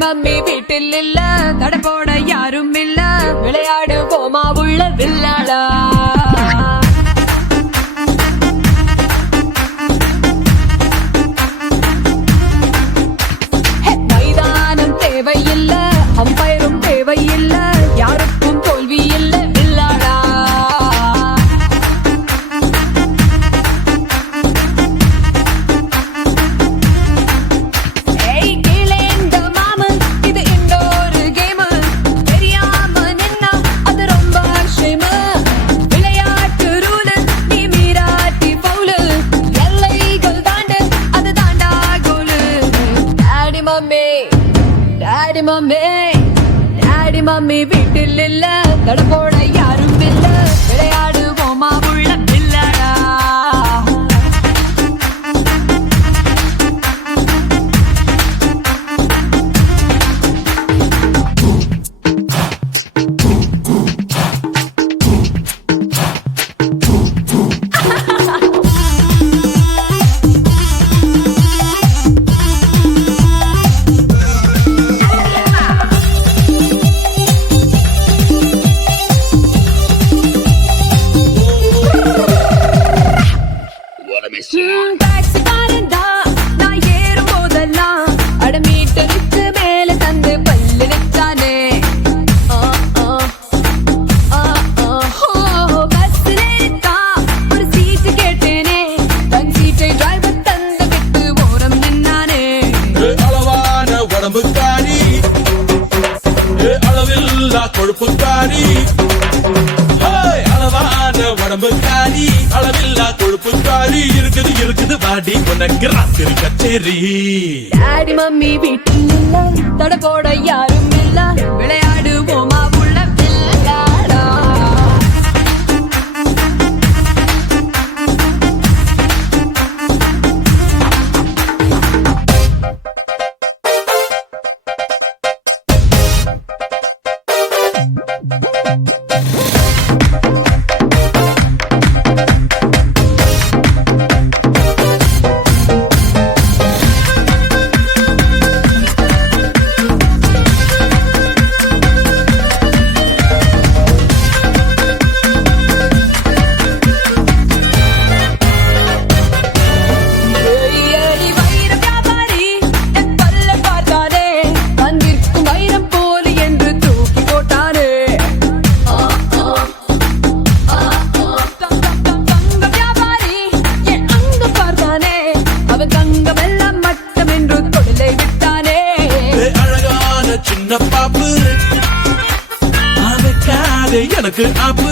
Mummy வீட்டில் இல்ல, தடை போட யாரும் இல்ல, விளையாடுவோமா உள்ள வில்லாடா. மைதானம் தேவையில்ல, அம்பயரும் தேவையில்ல, யாருக்கும் தோல்வி இல்ல வில்லாடா. டாடி மம்மி வீட்டில் இல்ல, தடை போட யாரும் இல்ல, விளையாடுவோமா உள்ள வில்லாடா. கொழுப்புக்காரி அளவான உடம்புக்காரி, அளவில்லா கொழுப்புக்காரி, இருக்குது இருக்குது வாடி உனக்கு ராத்திரி கச்சேரி. டாடி மம்மி வீட்டில் இல்ல, தடை போட யாரும் இல்ல, விளையாடுவோமா உள்ள வில்லாடா. சின்ன பாப்பு வைக்காதே எனக்கு ஆப்பு,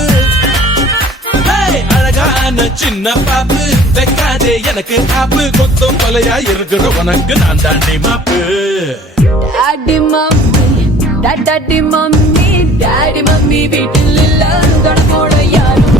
அழகான சின்ன பாப்பு வைக்காதே எனக்கு ஆப்பு, கொத்தும் கொலையா இருக்கிற உனக்கு நான் தாண்டி மாப்பு. Daddy mummy daddy mummy daddy mummy வீட்டில் இல்ல, தடை போட யாரும்